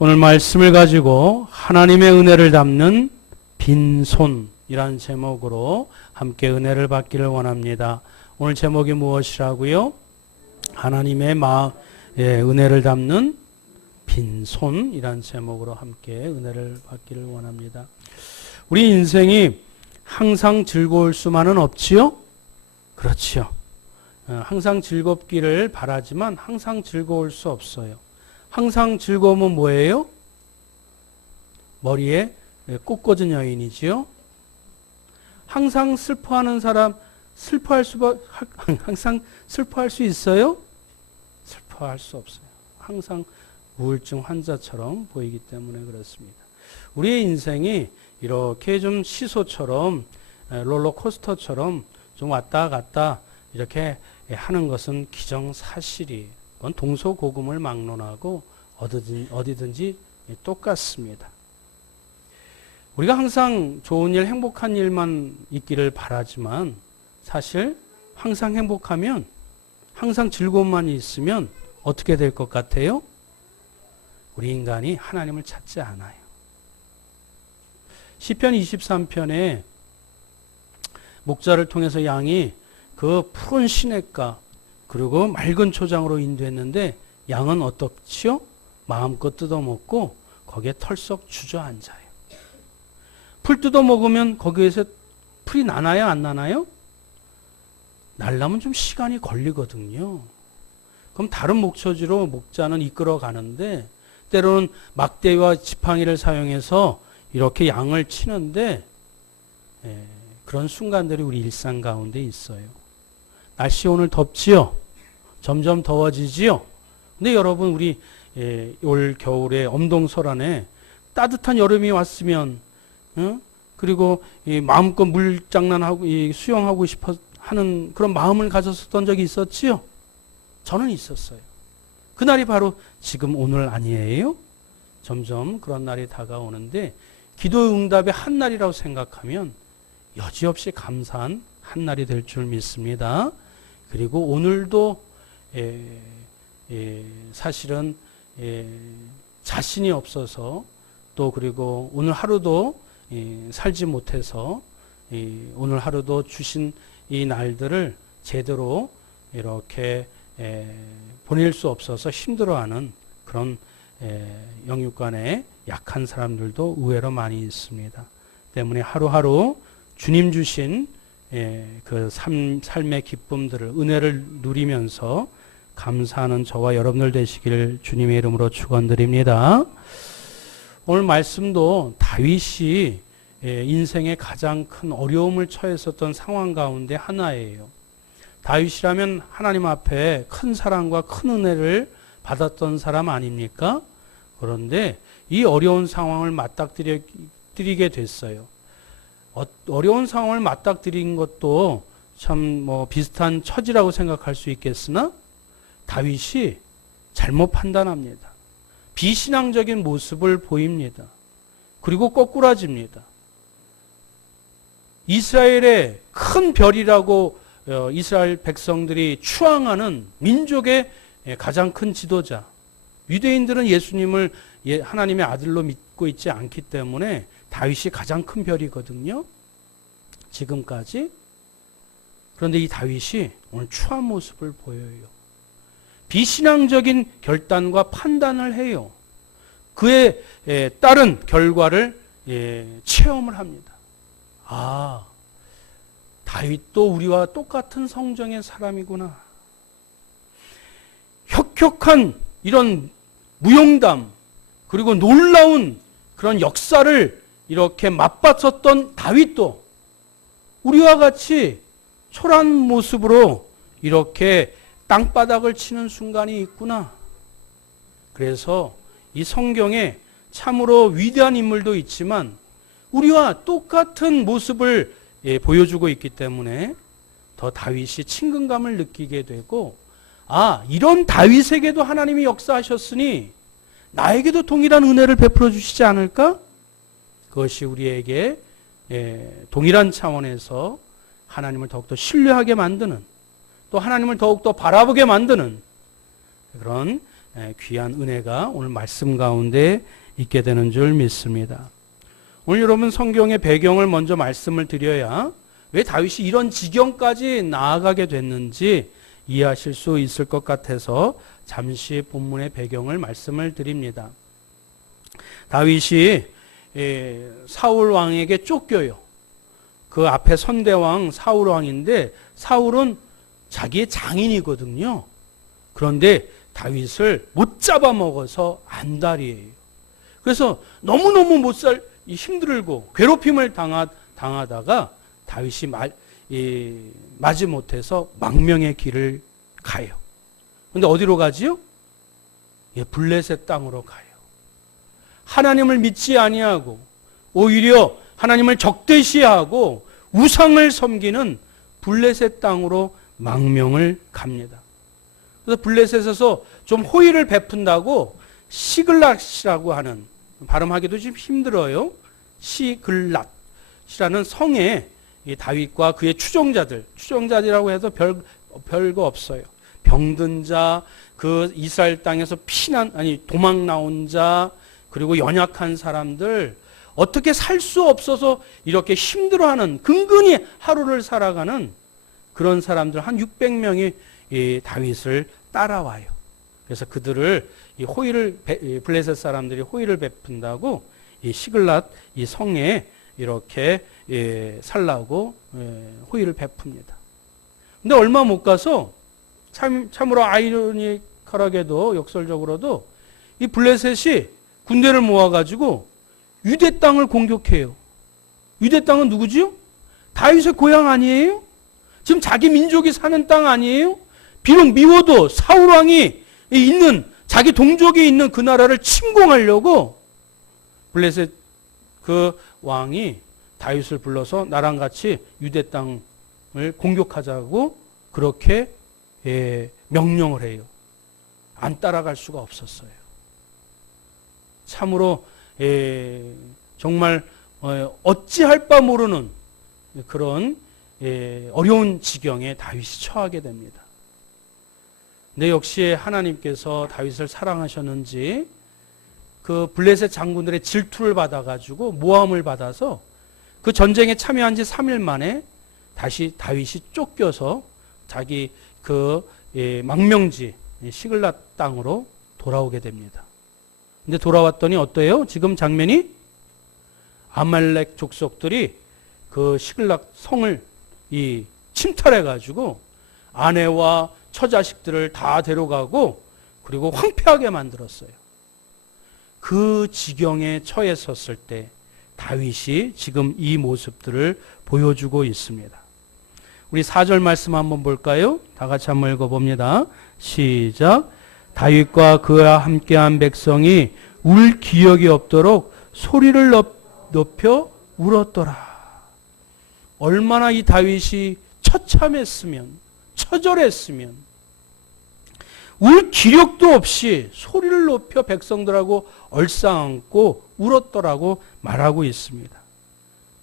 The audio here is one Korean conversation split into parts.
오늘 말씀을 가지고 하나님의 은혜를 담는 빈손이라는 제목으로 함께 은혜를 받기를 원합니다. 오늘 제목이 무엇이라고요? 하나님의 은혜를 담는 빈손이라는 제목으로 함께 은혜를 받기를 원합니다. 우리 인생이 항상 즐거울 수만은 없지요? 그렇지요. 항상 즐겁기를 바라지만 항상 즐거울 수 없어요. 항상 즐거움은 뭐예요? 머리에 꽃 꽂은 여인이지요. 항상 슬퍼하는 사람 항상 슬퍼할 수 있어요? 슬퍼할 수 없어요. 항상 우울증 환자처럼 보이기 때문에 그렇습니다. 우리의 인생이 이렇게 좀 시소처럼 롤러코스터처럼 좀 왔다 갔다 이렇게 하는 것은 기정사실이에요. 그건 동서고금을 막론하고 어디든지 똑같습니다. 우리가 항상 좋은 일, 행복한 일만 있기를 바라지만 사실 항상 행복하면, 항상 즐거움만 있으면 어떻게 될 것 같아요? 우리 인간이 하나님을 찾지 않아요. 시편 23편에 목자를 통해서 양이 그 푸른 시냇가 그리고 맑은 초장으로 인도했는데 양은 어떻지요? 마음껏 뜯어먹고 거기에 털썩 주저앉아요. 풀 뜯어먹으면 거기에서 풀이 나나요? 안 나나요? 날려면 좀 시간이 걸리거든요. 그럼 다른 목초지로 목자는 이끌어 가는데 때로는 막대와 지팡이를 사용해서 이렇게 양을 치는데 그런 순간들이 우리 일상 가운데 있어요. 날씨 오늘 덥지요? 점점 더워지지요? 근데 여러분 우리 올 겨울에 엄동설안에 따뜻한 여름이 왔으면 그리고 마음껏 물장난하고 수영하고 싶어 하는 그런 마음을 가졌었던 적이 있었지요? 저는 있었어요. 그날이 바로 지금 오늘 아니에요? 점점 그런 날이 다가오는데 기도 응답의 한 날이라고 생각하면 여지없이 감사한 한 날이 될 줄 믿습니다. 그리고 오늘도 사실은 자신이 없어서 또 그리고 오늘 하루도 살지 못해서 오늘 하루도 주신 이 날들을 제대로 이렇게 보낼 수 없어서 힘들어하는 그런 영육간에 약한 사람들도 의외로 많이 있습니다. 때문에 하루하루 주님 주신 그 삶의 기쁨들을 은혜를 누리면서 감사하는 저와 여러분들 되시기를 주님의 이름으로 축원드립니다. 오늘 말씀도 다윗이 인생의 가장 큰 어려움을 처했었던 상황 가운데 하나예요. 다윗이라면 하나님 앞에 큰 사랑과 큰 은혜를 받았던 사람 아닙니까? 그런데 이 어려운 상황을 맞닥뜨리게 됐어요. 어려운 상황을 맞닥뜨린 것도 참 비슷한 처지라고 생각할 수 있겠으나 다윗이 잘못 판단합니다. 비신앙적인 모습을 보입니다. 그리고 거꾸라집니다. 이스라엘의 큰 별이라고 이스라엘 백성들이 추앙하는 민족의 가장 큰 지도자. 유대인들은 예수님을 하나님의 아들로 믿고 있지 않기 때문에 다윗이 가장 큰 별이거든요. 지금까지. 그런데 이 다윗이 오늘 추한 모습을 보여요. 비신앙적인 결단과 판단을 해요. 그에 따른 결과를 체험을 합니다. 아, 다윗도 우리와 똑같은 성정의 사람이구나. 혁혁한 이런 무용담 그리고 놀라운 그런 역사를 이렇게 맛봤었던 다윗도 우리와 같이 초라한 모습으로 이렇게 땅바닥을 치는 순간이 있구나. 그래서 이 성경에 참으로 위대한 인물도 있지만 우리와 똑같은 모습을 보여주고 있기 때문에 더 다윗이 친근감을 느끼게 되고 이런 다윗에게도 하나님이 역사하셨으니 나에게도 동일한 은혜를 베풀어 주시지 않을까? 그것이 우리에게 동일한 차원에서 하나님을 더욱더 신뢰하게 만드는 또 하나님을 더욱더 바라보게 만드는 그런 귀한 은혜가 오늘 말씀 가운데 있게 되는 줄 믿습니다. 오늘 여러분 성경의 배경을 먼저 말씀을 드려야 왜 다윗이 이런 지경까지 나아가게 됐는지 이해하실 수 있을 것 같아서 잠시 본문의 배경을 말씀을 드립니다. 다윗이 사울 왕에게 쫓겨요. 그 앞에 선대왕 사울 왕인데 사울은 자기의 장인이거든요. 그런데 다윗을 못 잡아먹어서 안달이에요. 그래서 너무너무 힘들고 괴롭힘을 당하다가 다윗이 마지못해서 망명의 길을 가요. 근데 어디로 가지요? 블레셋 땅으로 가요. 하나님을 믿지 아니하고 오히려 하나님을 적대시하고 우상을 섬기는 블레셋 땅으로 망명을 갑니다. 그래서 블레셋에서 좀 호의를 베푼다고 시글랏이라고 하는, 발음하기도 좀 힘들어요. 시글랏이라는 성에 다윗과 그의 추종자들이라고 해서 별거 없어요. 병든 자, 그 이스라엘 땅에서 도망 나온 자, 그리고 연약한 사람들, 어떻게 살 수 없어서 이렇게 힘들어하는, 근근히 하루를 살아가는 그런 사람들 한 600명이 다윗을 따라와요. 그래서 그들을 블레셋 사람들이 호의를 베푼다고 이 시글랏 이 성에 이렇게 살라고 호의를 베풉니다. 근데 얼마 못 가서 참으로 아이러니컬하게도 역설적으로도 이 블레셋이 군대를 모아가지고 유대 땅을 공격해요. 유대 땅은 누구지요? 다윗의 고향 아니에요? 지금 자기 민족이 사는 땅 아니에요? 비록 미워도 사울 왕이 있는, 자기 동족이 있는 그 나라를 침공하려고 블레셋 그 왕이 다윗을 불러서 나랑 같이 유대 땅을 공격하자고 그렇게 명령을 해요. 안 따라갈 수가 없었어요. 참으로 정말 어찌할 바 모르는 그런 어려운 지경에 다윗이 처하게 됩니다. 근데 역시 하나님께서 다윗을 사랑하셨는지 그 블레셋 장군들의 질투를 받아가지고 모함을 받아서 그 전쟁에 참여한 지 3일 만에 다시 다윗이 쫓겨서 자기 그 망명지 시글랏 땅으로 돌아오게 됩니다. 근데 돌아왔더니 어때요? 지금 장면이 아말렉 족속들이 그 시글락 성을 침탈해가지고 아내와 처자식들을 다 데려가고 그리고 황폐하게 만들었어요. 그 지경에 처했었을 때 다윗이 지금 이 모습들을 보여주고 있습니다. 우리 4절 말씀 한번 볼까요? 다 같이 한번 읽어봅니다. 시작. 다윗과 그와 함께한 백성이 울 기억이 없도록 소리를 높여 울었더라. 얼마나 이 다윗이 처절했으면 울 기력도 없이 소리를 높여 백성들하고 얼싸안고 울었더라고 말하고 있습니다.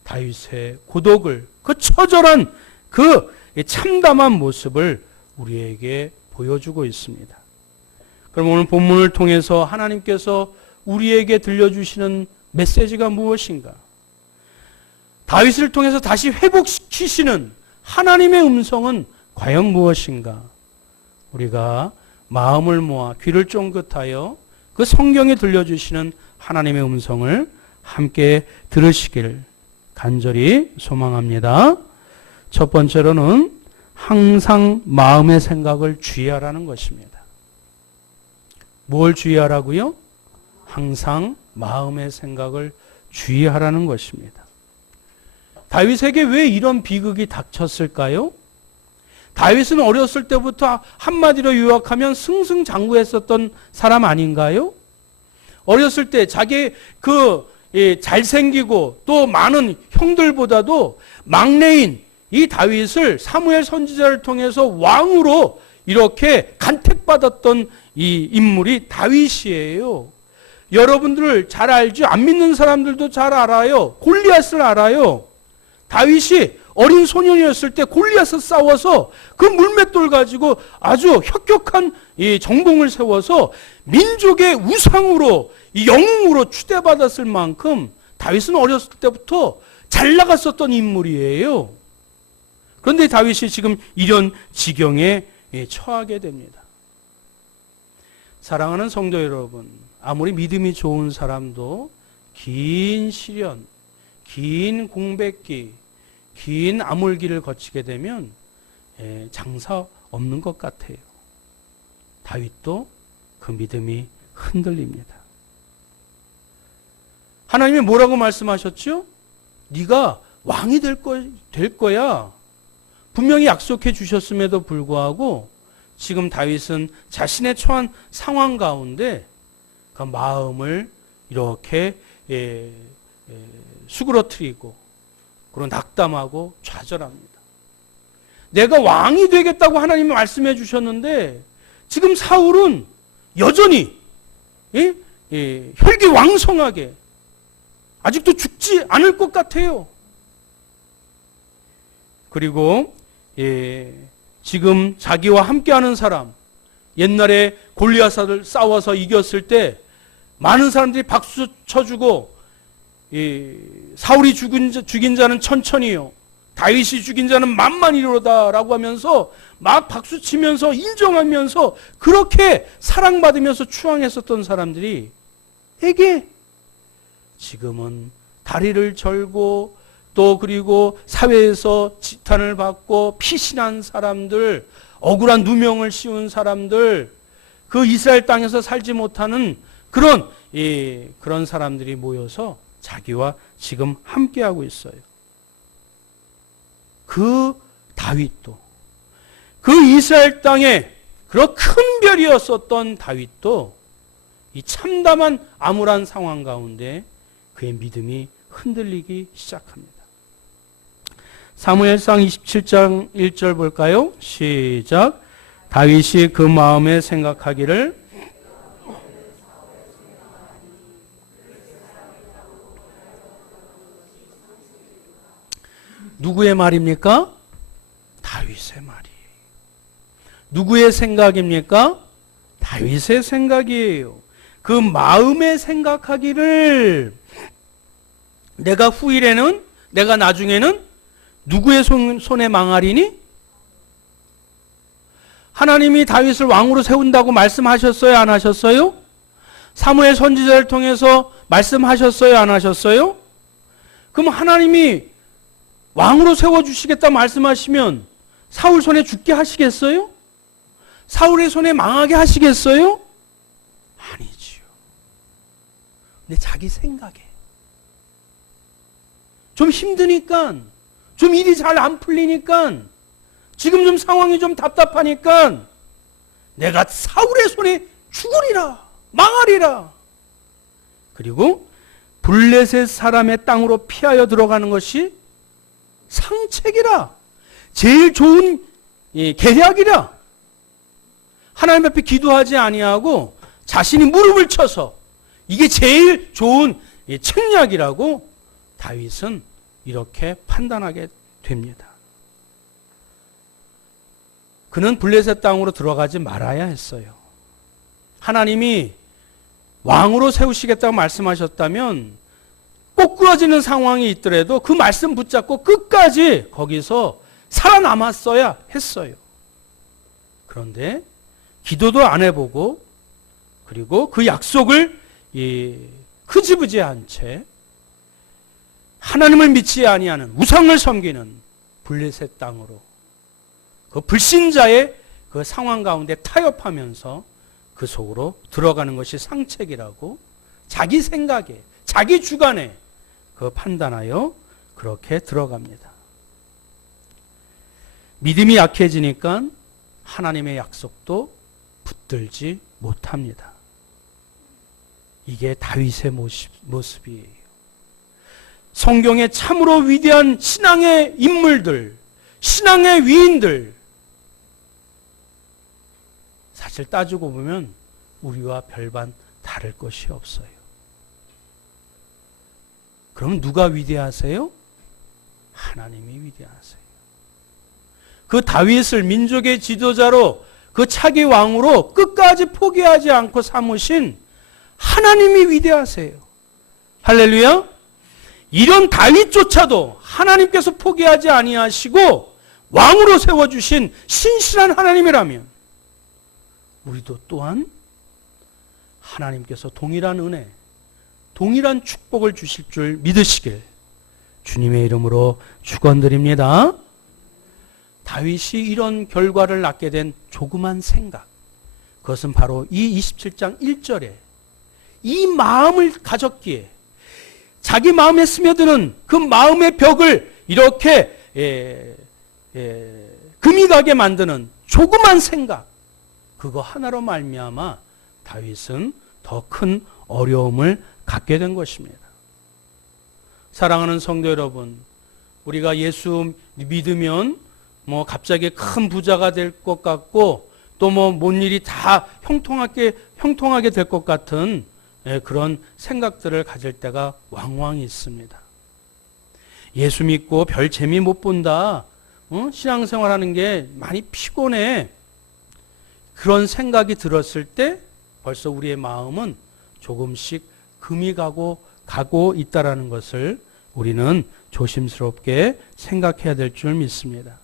다윗의 고독을, 그 처절한 그 참담한 모습을 우리에게 보여주고 있습니다. 그럼 오늘 본문을 통해서 하나님께서 우리에게 들려주시는 메시지가 무엇인가? 다윗을 통해서 다시 회복시키시는 하나님의 음성은 과연 무엇인가? 우리가 마음을 모아 귀를 쫑긋하여 그 성경에 들려주시는 하나님의 음성을 함께 들으시길 간절히 소망합니다. 첫 번째로는 항상 마음의 생각을 주의하라는 것입니다. 뭘 주의하라고요? 항상 마음의 생각을 주의하라는 것입니다. 다윗에게 왜 이런 비극이 닥쳤을까요? 다윗은 어렸을 때부터 한마디로 요약하면 승승장구했었던 사람 아닌가요? 어렸을 때 자기 잘생기고 또 많은 형들보다도 막내인 이 다윗을 사무엘 선지자를 통해서 왕으로 이렇게 간택받았던 이 인물이 다윗이에요. 여러분들 잘 알죠? 안 믿는 사람들도 잘 알아요. 골리앗을 알아요. 다윗이 어린 소년이었을 때 골리앗과 싸워서 그 물맷돌 가지고 아주 혁혁한 이 정봉을 세워서 민족의 우상으로, 이 영웅으로 추대받았을 만큼 다윗은 어렸을 때부터 잘 나갔었던 인물이에요. 그런데 다윗이 지금 이런 지경에 처하게 됩니다. 사랑하는 성도 여러분, 아무리 믿음이 좋은 사람도 긴 시련, 긴 공백기, 긴 암울기를 거치게 되면 장사 없는 것 같아요. 다윗도 그 믿음이 흔들립니다. 하나님이 뭐라고 말씀하셨죠? 네가 왕이 될 거야. 분명히 약속해 주셨음에도 불구하고 지금 다윗은 자신의 처한 상황 가운데 그 마음을 이렇게 수그러뜨리고 그리고 낙담하고 좌절합니다. 내가 왕이 되겠다고 하나님이 말씀해 주셨는데 지금 사울은 여전히 혈기왕성하게 아직도 죽지 않을 것 같아요. 그리고 지금 자기와 함께하는 사람, 옛날에 골리앗을 싸워서 이겼을 때 많은 사람들이 박수 쳐주고 사울이 죽인 자는 천천히요, 다윗이 죽인 자는 만만이로다라고 하면서 막 박수 치면서 인정하면서 그렇게 사랑받으면서 추앙했었던 사람들이 지금은 다리를 절고 또 그리고 사회에서 지탄을 받고 피신한 사람들, 억울한 누명을 씌운 사람들, 그 이스라엘 땅에서 살지 못하는 그런 사람들이 모여서 자기와 지금 함께하고 있어요. 그 다윗도, 그 이스라엘 땅에 그런 큰 별이었었던 다윗도 이 참담한 암울한 상황 가운데 그의 믿음이 흔들리기 시작합니다. 사무엘상 27장 1절 볼까요? 시작. 다윗이 그 마음에 생각하기를 누구의 말입니까? 다윗의 말이에요. 누구의 생각입니까? 다윗의 생각이에요. 그 마음에 생각하기를 내가 후일에는, 내가 나중에는 누구의 손에 망하리니? 하나님이 다윗을 왕으로 세운다고 말씀하셨어요? 안 하셨어요? 사무엘 선지자를 통해서 말씀하셨어요? 안 하셨어요? 그럼 하나님이 왕으로 세워주시겠다 말씀하시면 사울 손에 죽게 하시겠어요? 사울의 손에 망하게 하시겠어요? 아니지요. 근데 자기 생각에 좀 힘드니까, 좀 일이 잘 안 풀리니까, 지금 좀 상황이 좀 답답하니까 내가 사울의 손에 죽으리라, 망하리라. 그리고 블레셋 사람의 땅으로 피하여 들어가는 것이 상책이라, 제일 좋은 계략이라. 하나님 앞에 기도하지 아니하고 자신이 무릎을 쳐서 이게 제일 좋은 책략이라고 다윗은 이렇게 판단하게 됩니다. 그는 블레셋 땅으로 들어가지 말아야 했어요. 하나님이 왕으로 세우시겠다고 말씀하셨다면 꼬꾸라지는 상황이 있더라도 그 말씀 붙잡고 끝까지 거기서 살아남았어야 했어요. 그런데 기도도 안 해보고 그리고 그 약속을 흐지부지한 채 하나님을 믿지 아니하는 우상을 섬기는 블레셋 땅으로, 그 불신자의 그 상황 가운데 타협하면서 그 속으로 들어가는 것이 상책이라고 자기 생각에, 자기 주관에 그 판단하여 그렇게 들어갑니다. 믿음이 약해지니까 하나님의 약속도 붙들지 못합니다. 이게 다윗의 모습이에요. 성경에 참으로 위대한 신앙의 인물들, 신앙의 위인들, 사실 따지고 보면 우리와 별반 다를 것이 없어요. 그럼 누가 위대하세요? 하나님이 위대하세요. 그 다윗을 민족의 지도자로 그 차기 왕으로 끝까지 포기하지 않고 삼으신 하나님이 위대하세요. 할렐루야. 이런 다윗조차도 하나님께서 포기하지 아니하시고 왕으로 세워주신 신실한 하나님이라면 우리도 또한 하나님께서 동일한 은혜, 동일한 축복을 주실 줄 믿으시길 주님의 이름으로 축원드립니다. 다윗이 이런 결과를 낳게 된 조그만 생각, 그것은 바로 이 27장 1절에 이 마음을 가졌기에 자기 마음에 스며드는 그 마음의 벽을 이렇게 금이 가게 만드는 조그만 생각, 그거 하나로 말미암아 다윗은 더 큰 어려움을 갖게 된 것입니다. 사랑하는 성도 여러분, 우리가 예수 믿으면 갑자기 큰 부자가 될 것 같고 또 뭔 일이 다 형통하게 될 것 같은 그런 생각들을 가질 때가 왕왕 있습니다. 예수 믿고 별 재미 못 본다. 신앙생활하는 게 많이 피곤해. 그런 생각이 들었을 때 벌써 우리의 마음은 조금씩 금이 가고 있다라는 것을 우리는 조심스럽게 생각해야 될 줄 믿습니다.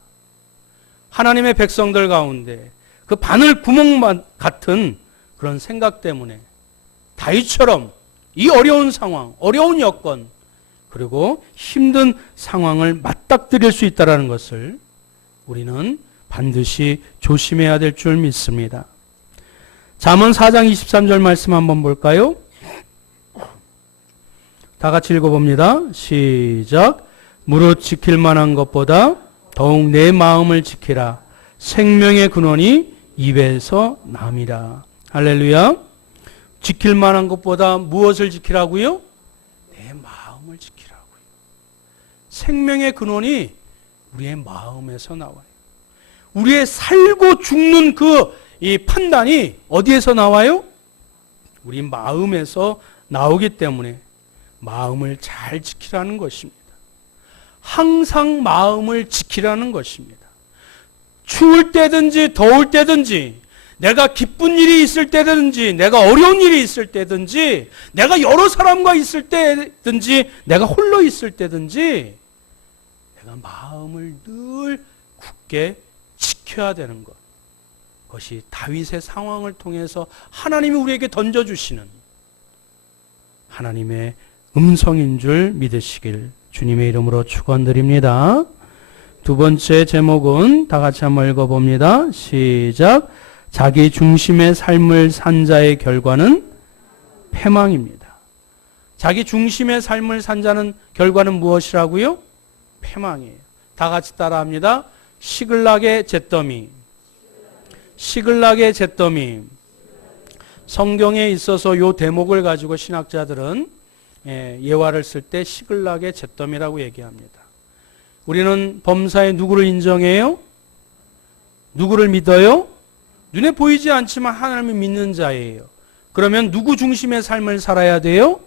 하나님의 백성들 가운데 그 바늘 구멍 같은 그런 생각 때문에 다윗처럼 이 어려운 상황, 어려운 여건, 그리고 힘든 상황을 맞닥뜨릴 수 있다는 것을 우리는 반드시 조심해야 될 줄 믿습니다. 잠언 4장 23절 말씀 한번 볼까요? 다 같이 읽어봅니다. 시작. 무릇 지킬 만한 것보다 더욱 내 마음을 지키라. 생명의 근원이 입에서 남이라. 할렐루야. 지킬 만한 것보다 무엇을 지키라고요? 내 마음을 지키라고요. 생명의 근원이 우리의 마음에서 나와요. 우리의 살고 죽는 이 판단이 어디에서 나와요? 우리 마음에서 나오기 때문에 마음을 잘 지키라는 것입니다. 항상 마음을 지키라는 것입니다. 추울 때든지 더울 때든지, 내가 기쁜 일이 있을 때든지, 내가 어려운 일이 있을 때든지, 내가 여러 사람과 있을 때든지, 내가 홀로 있을 때든지 내가 마음을 늘 굳게 지켜야 되는 것. 그것이 다윗의 상황을 통해서 하나님이 우리에게 던져주시는 하나님의 음성인 줄 믿으시길 주님의 이름으로 축원드립니다. 두 번째 제목은 다 같이 한번 읽어봅니다. 시작. 자기 중심의 삶을 산 자의 결과는 패망입니다. 자기 중심의 삶을 산 자는 결과는 무엇이라고요? 패망이에요. 다 같이 따라합니다. 시글락의 잿더미. 시글락의 잿더미. 성경에 있어서 이 대목을 가지고 신학자들은 예화를 쓸 때 시글락의 잿더미라고 얘기합니다. 우리는 범사에 누구를 인정해요? 누구를 믿어요? 눈에 보이지 않지만 하나님을 믿는 자예요. 그러면 누구 중심의 삶을 살아야 돼요?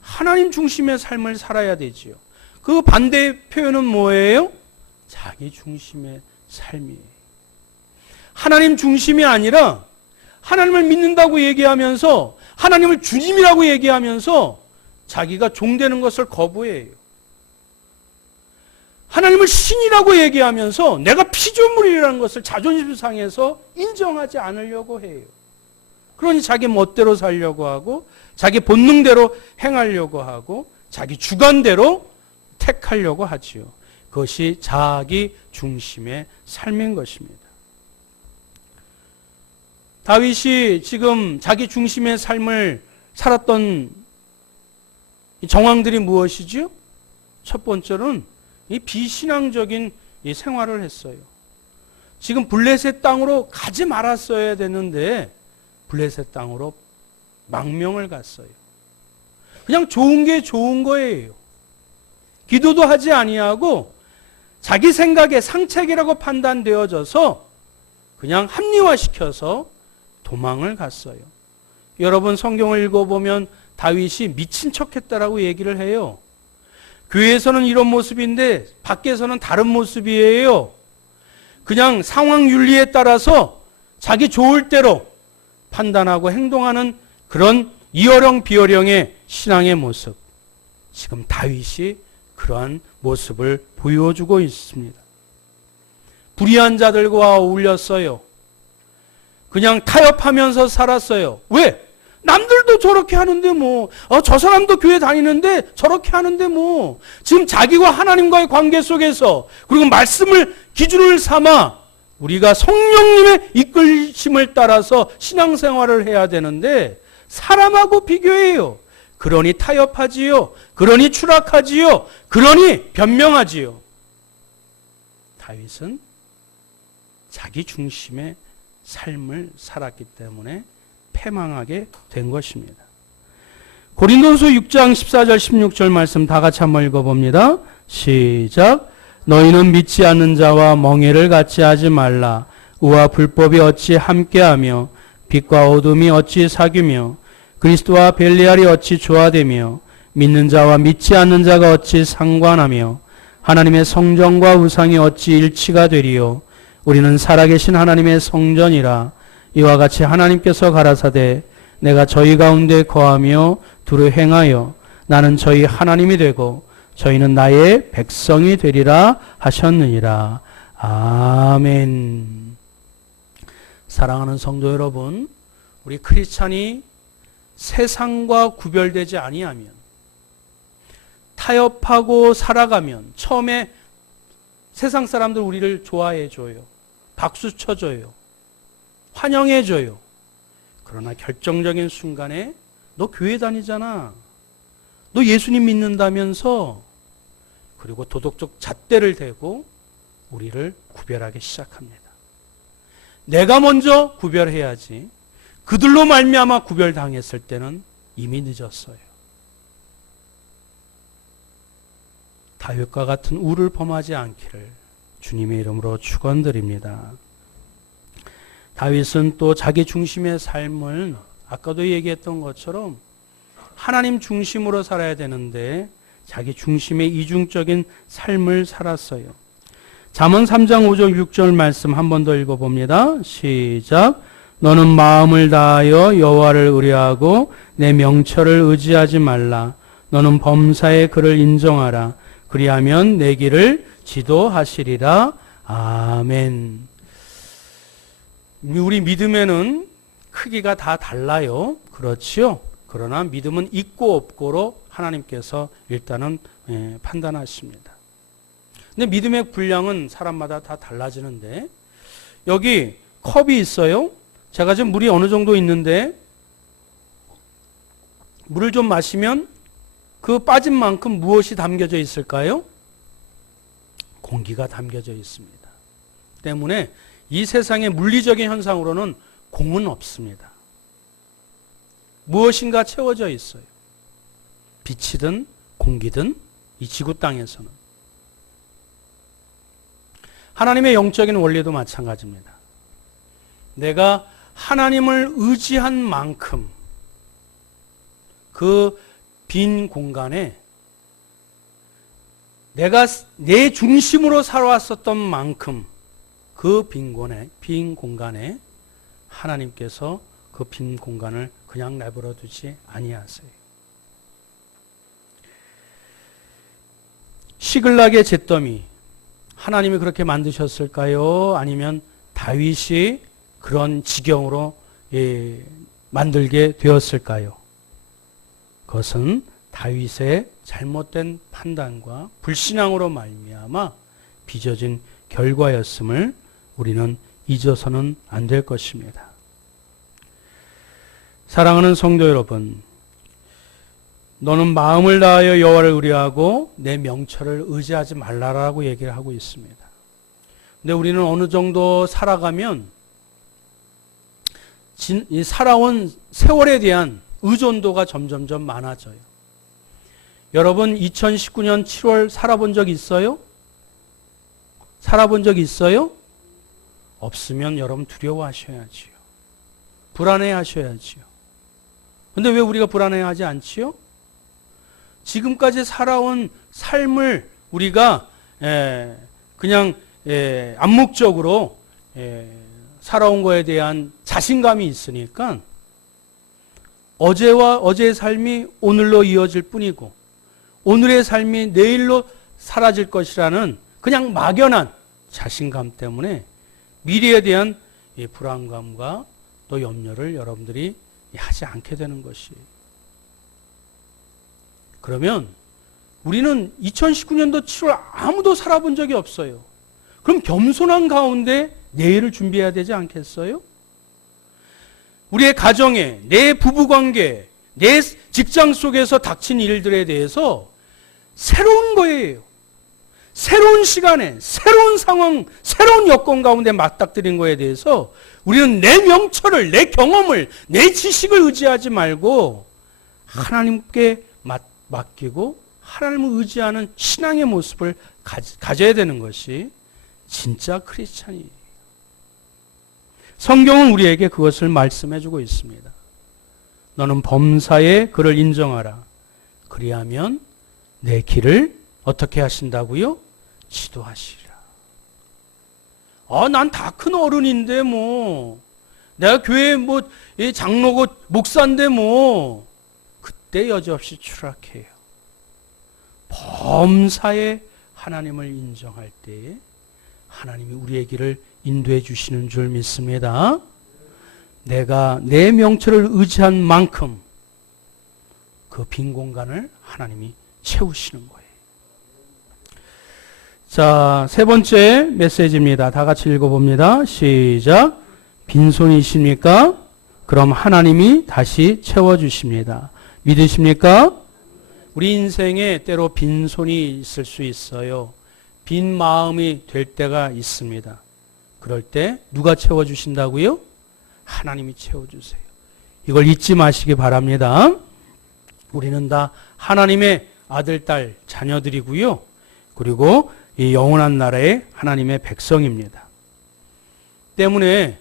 하나님 중심의 삶을 살아야 되지요. 그 반대의 표현은 뭐예요? 자기 중심의 삶이에요. 하나님 중심이 아니라 하나님을 믿는다고 얘기하면서 하나님을 주님이라고 얘기하면서 자기가 종되는 것을 거부해요. 하나님을 신이라고 얘기하면서 내가 피조물이라는 것을 자존심 상해서 인정하지 않으려고 해요. 그러니 자기 멋대로 살려고 하고 자기 본능대로 행하려고 하고 자기 주관대로 택하려고 하지요. 그것이 자기 중심의 삶인 것입니다. 다윗이 지금 자기 중심의 삶을 살았던 정황들이 무엇이죠? 첫 번째는 이 비신앙적인 이 생활을 했어요. 지금 블레셋 땅으로 가지 말았어야 되는데 블레셋 땅으로 망명을 갔어요. 그냥 좋은 게 좋은 거예요. 기도도 하지 아니하고 자기 생각에 상책이라고 판단되어져서 그냥 합리화시켜서 도망을 갔어요. 여러분 성경을 읽어보면 다윗이 미친 척했다라고 얘기를 해요. 교회에서는 이런 모습인데 밖에서는 다른 모습이에요. 그냥 상황 윤리에 따라서 자기 좋을 대로 판단하고 행동하는 그런 이어령 비어령의 신앙의 모습. 지금 다윗이 그러한 모습을 보여주고 있습니다. 불의한 자들과 어울렸어요. 그냥 타협하면서 살았어요. 왜? 남들도 저렇게 하는데 저 사람도 교회 다니는데 저렇게 하는데 지금 자기와 하나님과의 관계 속에서 그리고 말씀을 기준을 삼아 우리가 성령님의 이끌심을 따라서 신앙생활을 해야 되는데 사람하고 비교해요. 그러니 타협하지요. 그러니 추락하지요. 그러니 변명하지요. 다윗은 자기 중심의 삶을 살았기 때문에 패망하게 된 것입니다. 고린도서 6장 14절 16절 말씀 다 같이 한번 읽어봅니다. 시작. 너희는 믿지 않는 자와 멍에를 같이 하지 말라. 의와 불법이 어찌 함께하며 빛과 어둠이 어찌 사귀며 그리스도와 벨리알이 어찌 조화되며 믿는 자와 믿지 않는 자가 어찌 상관하며 하나님의 성전과 우상이 어찌 일치가 되리요. 우리는 살아계신 하나님의 성전이라. 이와 같이 하나님께서 가라사대 내가 저희 가운데 거하며 두루 행하여 나는 저희 하나님이 되고 저희는 나의 백성이 되리라 하셨느니라. 아멘. 사랑하는 성도 여러분, 우리 크리스찬이 세상과 구별되지 아니하면 타협하고 살아가면 처음에 세상 사람들 우리를 좋아해 줘요. 박수 쳐줘요. 환영해 줘요. 그러나 결정적인 순간에 너 교회 다니잖아. 너 예수님 믿는다면서 그리고 도덕적 잣대를 대고 우리를 구별하기 시작합니다. 내가 먼저 구별해야지. 그들로 말미암아 구별당했을 때는 이미 늦었어요. 다윗과 같은 우를 범하지 않기를 주님의 이름으로 축원드립니다. 다윗은 또 자기 중심의 삶을 아까도 얘기했던 것처럼 하나님 중심으로 살아야 되는데 자기 중심의 이중적인 삶을 살았어요. 잠언 3장 5절 6절 말씀 한 번 더 읽어봅니다. 시작. 너는 마음을 다하여 여호와를 의뢰하고 내 명철을 의지하지 말라. 너는 범사의 그를 인정하라. 그리하면 내 길을 지도하시리라. 아멘. 우리 믿음에는 크기가 다 달라요. 그렇지요? 그러나 믿음은 있고 없고로 하나님께서 일단은 판단하십니다. 근데 믿음의 분량은 사람마다 다 달라지는데 여기 컵이 있어요. 제가 지금 물이 어느 정도 있는데 물을 좀 마시면 그 빠진 만큼 무엇이 담겨져 있을까요? 공기가 담겨져 있습니다. 때문에 이 세상의 물리적인 현상으로는 공은 없습니다. 무엇인가 채워져 있어요. 빛이든 공기든 이 지구 땅에서는. 하나님의 영적인 원리도 마찬가지입니다. 내가 하나님을 의지한 만큼 그 빈 공간에 내가 내 중심으로 살아왔었던 만큼 그 빈 공간에 하나님께서 그 빈 공간을 그냥 내버려 두지 아니하세요. 시글락의 잿더미 하나님이 그렇게 만드셨을까요? 아니면 다윗이 그런 지경으로 만들게 되었을까요? 그것은 다윗의 잘못된 판단과 불신앙으로 말미암아 빚어진 결과였음을 우리는 잊어서는 안 될 것입니다. 사랑하는 성도 여러분, 너는 마음을 다하여 여호와를 의뢰하고 내 명철을 의지하지 말라라고 얘기를 하고 있습니다. 근데 우리는 어느 정도 살아가면 살아온 세월에 대한 의존도가 점점점 많아져요. 여러분 2019년 7월 살아본 적 있어요? 살아본 적 있어요? 없으면 여러분 두려워하셔야지요. 불안해하셔야지요. 근데 왜 우리가 불안해하지 않지요? 지금까지 살아온 삶을 우리가 그냥 암묵적으로 살아온 거에 대한 자신감이 있으니까 어제의 삶이 오늘로 이어질 뿐이고 오늘의 삶이 내일로 사라질 것이라는 그냥 막연한 자신감 때문에 미래에 대한 이 불안감과 또 염려를 여러분들이 하지 않게 되는 것이. 그러면 우리는 2019년도 7월 아무도 살아본 적이 없어요. 그럼 겸손한 가운데 내일을 준비해야 되지 않겠어요? 우리의 가정에, 내 부부관계, 내 직장 속에서 닥친 일들에 대해서 새로운 거예요. 새로운 시간에, 새로운 상황, 새로운 여건 가운데 맞닥뜨린 거에 대해서 우리는 내 명철을, 내 경험을, 내 지식을 의지하지 말고 하나님께 맡기고 하나님을 의지하는 신앙의 모습을 가져야 되는 것이 진짜 크리스찬이에요. 성경은 우리에게 그것을 말씀해주고 있습니다. 너는 범사에 그를 인정하라. 그리하면 내 길을 어떻게 하신다고요? 지도하시리라. 난 다 큰 어른인데 내가 교회 장로고 목사인데 그때 여지없이 추락해요. 범사에 하나님을 인정할 때에 하나님이 우리의 길을 인도해 주시는 줄 믿습니다. 내가 내 명철을 의지한 만큼 그 빈 공간을 하나님이 채우시는 거예요. 자, 세 번째 메시지입니다. 다 같이 읽어봅니다. 시작. 빈손이십니까? 그럼 하나님이 다시 채워주십니다. 믿으십니까? 우리 인생에 때로 빈손이 있을 수 있어요. 빈 마음이 될 때가 있습니다. 그럴 때 누가 채워주신다고요? 하나님이 채워주세요. 이걸 잊지 마시기 바랍니다. 우리는 다 하나님의 아들, 딸, 자녀들이고요. 그리고 이 영원한 나라의 하나님의 백성입니다. 때문에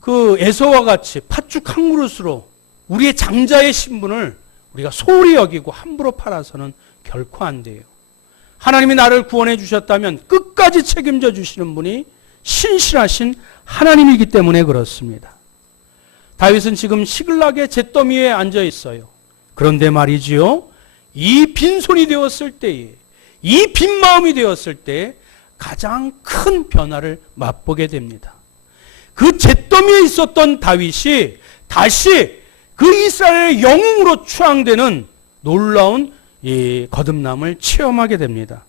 그 에서와 같이 팥죽 한 그릇으로 우리의 장자의 신분을 우리가 소홀히 여기고 함부로 팔아서는 결코 안 돼요. 하나님이 나를 구원해 주셨다면 끝까지 책임져 주시는 분이 신실하신 하나님이기 때문에 그렇습니다. 다윗은 지금 시글락의 잿더미 위에 앉아 있어요. 그런데 말이지요, 이 빈손이 되었을 때에, 이 빈 마음이 되었을 때 가장 큰 변화를 맛보게 됩니다. 그 잿더미에 있었던 다윗이 다시 그 이스라엘의 영웅으로 추앙되는 놀라운 이 거듭남을 체험하게 됩니다.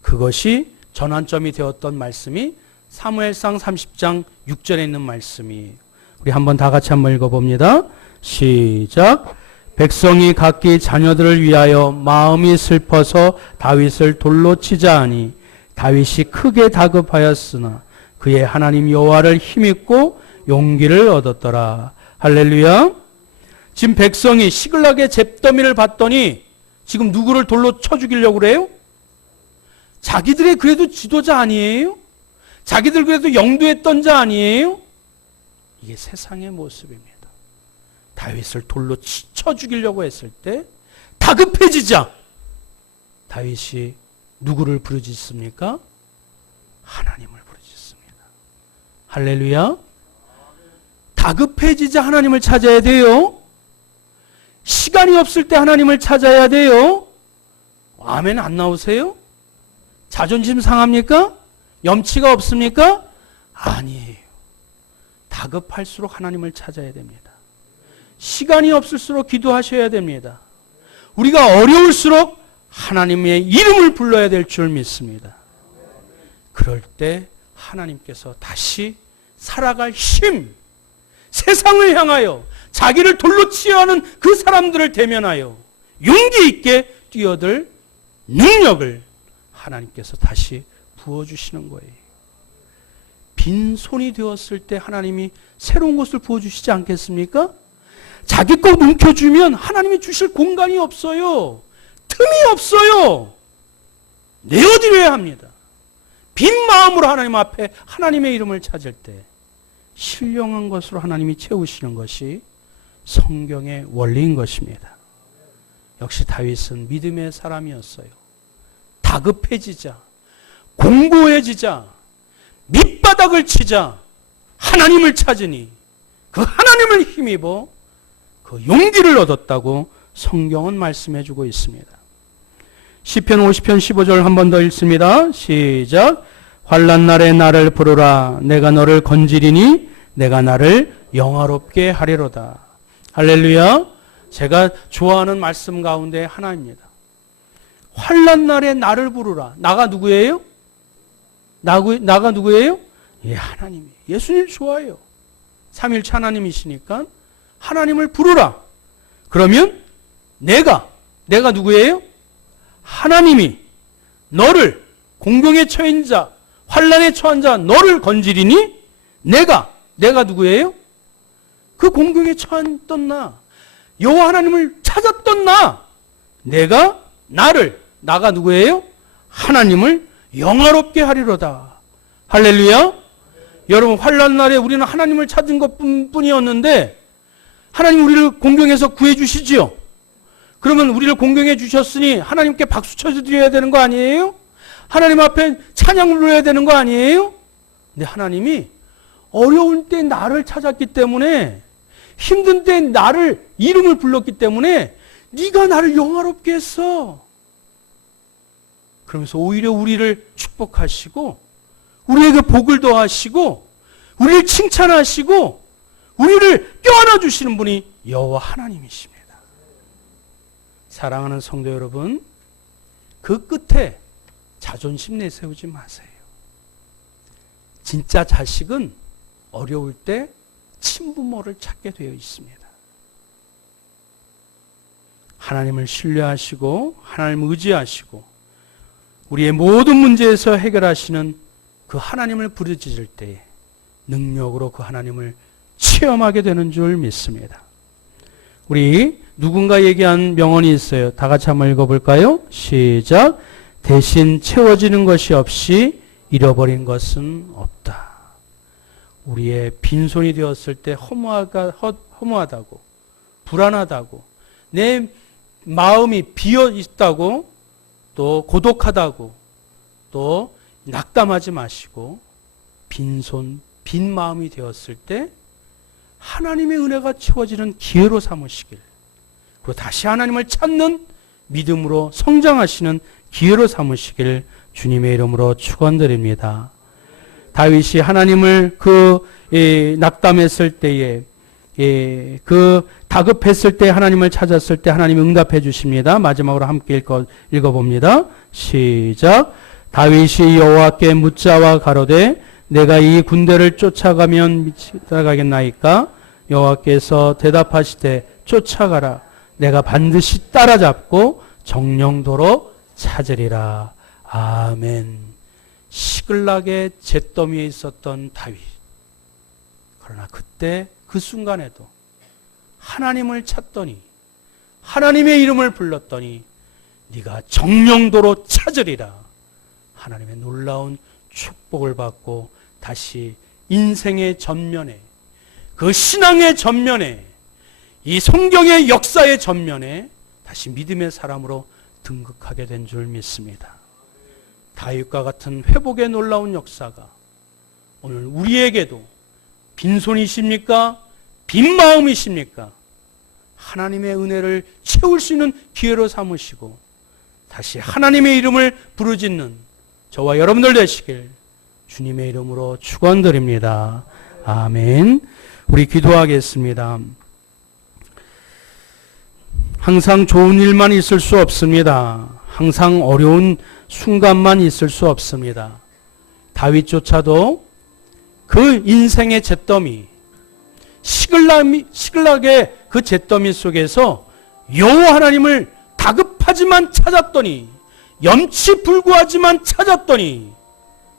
그것이 전환점이 되었던 말씀이 사무엘상 30장 6절에 있는 말씀이에요. 우리 한번 다 같이 한번 읽어봅니다. 시작. 백성이 각기 자녀들을 위하여 마음이 슬퍼서 다윗을 돌로 치자 하니 다윗이 크게 다급하였으나 그의 하나님 여호와를 힘입고 용기를 얻었더라. 할렐루야. 지금 백성이 시글락의 잿더미를 봤더니 지금 누구를 돌로 쳐 죽이려고 그래요? 자기들의 그래도 지도자 아니에요? 자기들 그래도 영도했던 자 아니에요? 이게 세상의 모습입니다. 다윗을 돌로 쳐 죽이려고 했을 때 다급해지자 다윗이 누구를 부르짖습니까? 하나님을 부르짖습니다. 할렐루야. 다급해지자 하나님을 찾아야 돼요. 시간이 없을 때 하나님을 찾아야 돼요. 아멘 안 나오세요? 자존심 상합니까? 염치가 없습니까? 아니에요. 다급할수록 하나님을 찾아야 됩니다. 시간이 없을수록 기도하셔야 됩니다. 우리가 어려울수록 하나님의 이름을 불러야 될 줄 믿습니다. 그럴 때 하나님께서 다시 살아갈 힘, 세상을 향하여 자기를 돌로 치려 하는 그 사람들을 대면하여 용기 있게 뛰어들 능력을 하나님께서 다시 부어주시는 거예요. 빈손이 되었을 때 하나님이 새로운 것을 부어주시지 않겠습니까? 자기 거 뭉켜주면 하나님이 주실 공간이 없어요. 틈이 없어요. 내어드려야 합니다. 빈 마음으로 하나님 앞에 하나님의 이름을 찾을 때 신령한 것으로 하나님이 채우시는 것이 성경의 원리인 것입니다. 역시 다윗은 믿음의 사람이었어요. 다급해지자, 공고해지자, 밑바닥을 치자 하나님을 찾으니 그 하나님을 힘입어 그 용기를 얻었다고 성경은 말씀해주고 있습니다. 시편 50편 15절 한 번 더 읽습니다. 시작. 환난 날에 나를 부르라. 내가 너를 건지리니 내가 나를 영화롭게 하리로다. 할렐루야. 제가 좋아하는 말씀 가운데 하나입니다. 환난 날에 나를 부르라. 나가 누구예요? 나가 누구예요? 예, 하나님이. 예수님 좋아해요. 삼일체 하나님이시니까 하나님을 부르라. 그러면 내가 누구예요? 하나님이 너를 공경에 처한 자, 환난에 처한 자 너를 건지리니 내가 누구예요? 그 공경에 처했던 나, 여호와 하나님을 찾았던 나가 누구예요? 하나님을 영화롭게 하리로다. 할렐루야. 여러분, 환난 날에 우리는 하나님을 찾은 것뿐이었는데 하나님 우리를 공경해서 구해주시지요. 그러면 우리를 공경해 주셨으니 하나님께 박수 쳐드려야 되는 거 아니에요? 하나님 앞에 찬양 불러야 되는 거 아니에요? 근데 하나님이 어려울 때 나를 찾았기 때문에, 힘든 때 나를 이름을 불렀기 때문에 네가 나를 영화롭게 했어. 그러면서 오히려 우리를 축복하시고 우리에게 복을 더하시고 우리를 칭찬하시고 우리를 껴안아 주시는 분이 여호와 하나님이십니다. 사랑하는 성도 여러분, 그 끝에 자존심 내세우지 마세요. 진짜 자식은 어려울 때 친부모를 찾게 되어 있습니다. 하나님을 신뢰하시고 하나님을 의지하시고 우리의 모든 문제에서 해결하시는 그 하나님을 부르짖을 때에 능력으로 그 하나님을 체험하게 되는 줄 믿습니다. 우리 누군가 얘기한 명언이 있어요. 다 같이 한번 읽어볼까요? 시작. 대신 채워지는 것이 없이 잃어버린 것은 없다. 우리의 빈손이 되었을 때 허무하다고, 불안하다고, 내 마음이 비어 있다고, 또 고독하다고, 또 낙담하지 마시고 빈손, 빈 마음이 되었을 때 하나님의 은혜가 채워지는 기회로 삼으시길, 그리고 다시 하나님을 찾는 믿음으로 성장하시는 기회로 삼으시길 주님의 이름으로 축원드립니다. 다윗이 하나님을 낙담했을 때에, 그 다급했을 때 하나님을 찾았을 때 하나님이 응답해 주십니다. 마지막으로 함께 읽어봅니다. 시작. 다윗이 여호와께 묻자와 가로되 내가 이 군대를 쫓아가면 따라가겠나이까? 여호와께서 대답하시되 쫓아가라. 내가 반드시 따라잡고 정령도로 찾으리라. 아멘. 시글락의 잿더미에 있었던 다윗. 그러나 그때 그 순간에도 하나님을 찾더니, 하나님의 이름을 불렀더니 네가 정령도로 찾으리라. 하나님의 놀라운 축복을 받고 다시 인생의 전면에, 그 신앙의 전면에, 이 성경의 역사의 전면에 다시 믿음의 사람으로 등극하게 된 줄 믿습니다. 다윗과 같은 회복의 놀라운 역사가 오늘 우리에게도 빈손이십니까? 빈 마음이십니까? 하나님의 은혜를 채울 수 있는 기회로 삼으시고 다시 하나님의 이름을 부르짖는 저와 여러분들 되시길 주님의 이름으로 축원드립니다. 아멘. 우리 기도하겠습니다. 항상 좋은 일만 있을 수 없습니다. 항상 어려운 순간만 있을 수 없습니다. 다윗조차도 그 인생의 잿더미, 시글락의 그 잿더미 속에서 여호와 하나님을 다급하지만 찾았더니, 염치불구하지만 찾았더니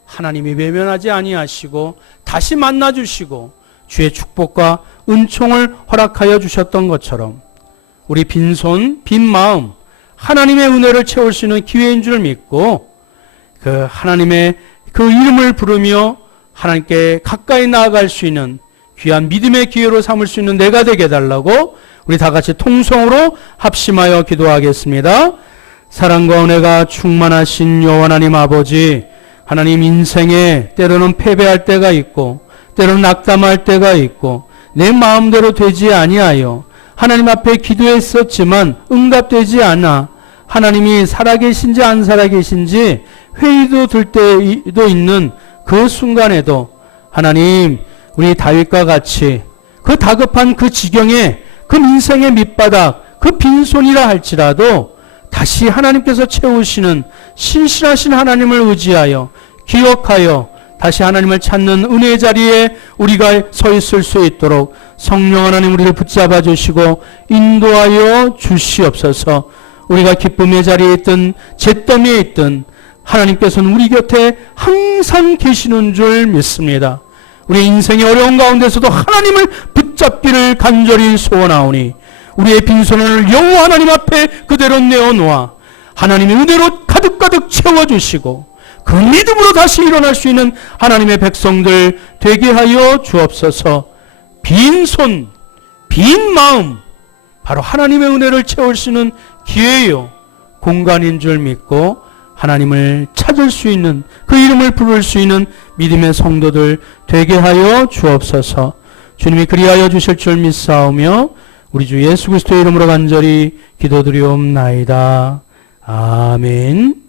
하나님이 외면하지 아니하시고 다시 만나주시고 주의 축복과 은총을 허락하여 주셨던 것처럼 우리 빈손, 빈 마음, 하나님의 은혜를 채울 수 있는 기회인 줄 믿고 그 하나님의 그 이름을 부르며 하나님께 가까이 나아갈 수 있는 귀한 믿음의 기회로 삼을 수 있는 내가 되게 해달라고 우리 다 같이 통성으로 합심하여 기도하겠습니다. 사랑과 은혜가 충만하신 여호와 하나님 아버지, 하나님 인생에 때로는 패배할 때가 있고 때로는 낙담할 때가 있고 내 마음대로 되지 아니하여 하나님 앞에 기도했었지만 응답되지 않아 하나님이 살아계신지 안 살아계신지 회의도 들 때도 있는 그 순간에도 하나님, 우리 다윗과 같이 그 다급한 그 지경에 그 민생의 밑바닥, 그 빈손이라 할지라도 다시 하나님께서 채우시는 신실하신 하나님을 의지하여 기억하여 다시 하나님을 찾는 은혜의 자리에 우리가 서 있을 수 있도록 성령 하나님 우리를 붙잡아 주시고 인도하여 주시옵소서. 우리가 기쁨의 자리에 있든 잿더미에 있든 하나님께서는 우리 곁에 항상 계시는 줄 믿습니다. 우리 인생의 어려운 가운데서도 하나님을 붙잡기를 간절히 소원하오니 우리의 빈손을 여호와 하나님 앞에 그대로 내어놓아 하나님의 은혜로 가득가득 채워주시고 그 믿음으로 다시 일어날 수 있는 하나님의 백성들 되게 하여 주옵소서. 빈손, 빈 마음, 바로 하나님의 은혜를 채울 수 있는 기회요 공간인 줄 믿고 하나님을 찾을 수 있는, 그 이름을 부를 수 있는 믿음의 성도들 되게 하여 주옵소서. 주님이 그리하여 주실 줄 믿사오며 우리 주 예수 그리스도의 이름으로 간절히 기도드리옵나이다. 아멘.